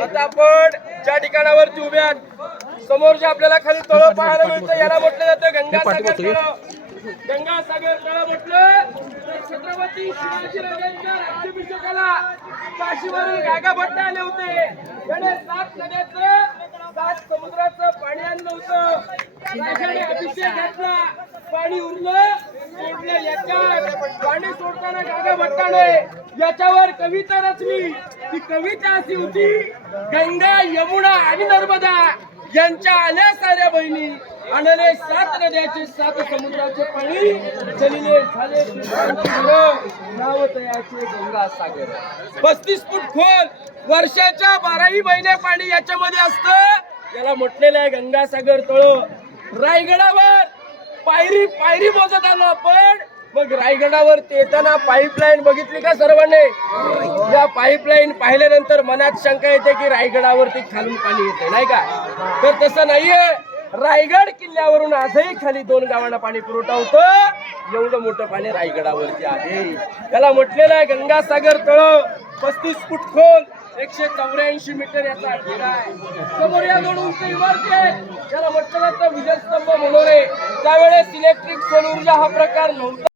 आता आपण ज्या ठिकाणावरती उभे आहात समोर जे आपल्याला खाली तळ पाहायला मिळतं याला म्हटलं जातं गंगासागर तळ. गंगासागर तळ म्हटलं तर छत्रपती शिवाजी राजांच्या राज्याभिषेकाला काशीवरून गागा भट्ट आले होते. त्याने सात नद्याचं सात समुद्राचं पाणी आणलं होतं. राजाने अभिषेक घातला पाणी उरलं सोडलं याच्यात. पाणी सोडताना गागा भट्टाने याच्यावर कविता रचली. ती कविता अशी होती गंगा यमुना आणि नर्मदा यांच्या आल्या साऱ्या बहिणी. आणले सात नद्याचे सात समुद्राचे पाणी चलिले झाले नाव तयाचे गंगा सागर पस्तीस फूट खोल वर्षाच्या बाराही महिने पाणी याच्यामध्ये असतं. याला म्हटलेलं आहे गंगासागर तळ. रायगडावर पायरी पायरी मोजत आलो आपण. मग रायगडावर येताना पाईपलाईन बघितली का सर्वांनी? या पाईपलाईन पाहिल्यानंतर मनात शंका येते की रायगडावरती खालून पाणी येते नाही का? तर तसं नाहीये. रायगड किल्ल्यावरून आजही खाली दोन गावांना पाणी पुरवठा होतं. एवढं मोठं पाणी रायगडावरती आहे. त्याला म्हटलेलं आहे गंगासागर तळ पस्तीस फूट खोल एकशे चौऱ्याऐंशी मीटर याचा घेरा आहे. समोर या दोन उंच इमारती त्याला म्हटलेलं तर विजयस्तंभ म्हणून त्यावेळेस इलेक्ट्रिक सौर ऊर्जा हा प्रकार नव्हता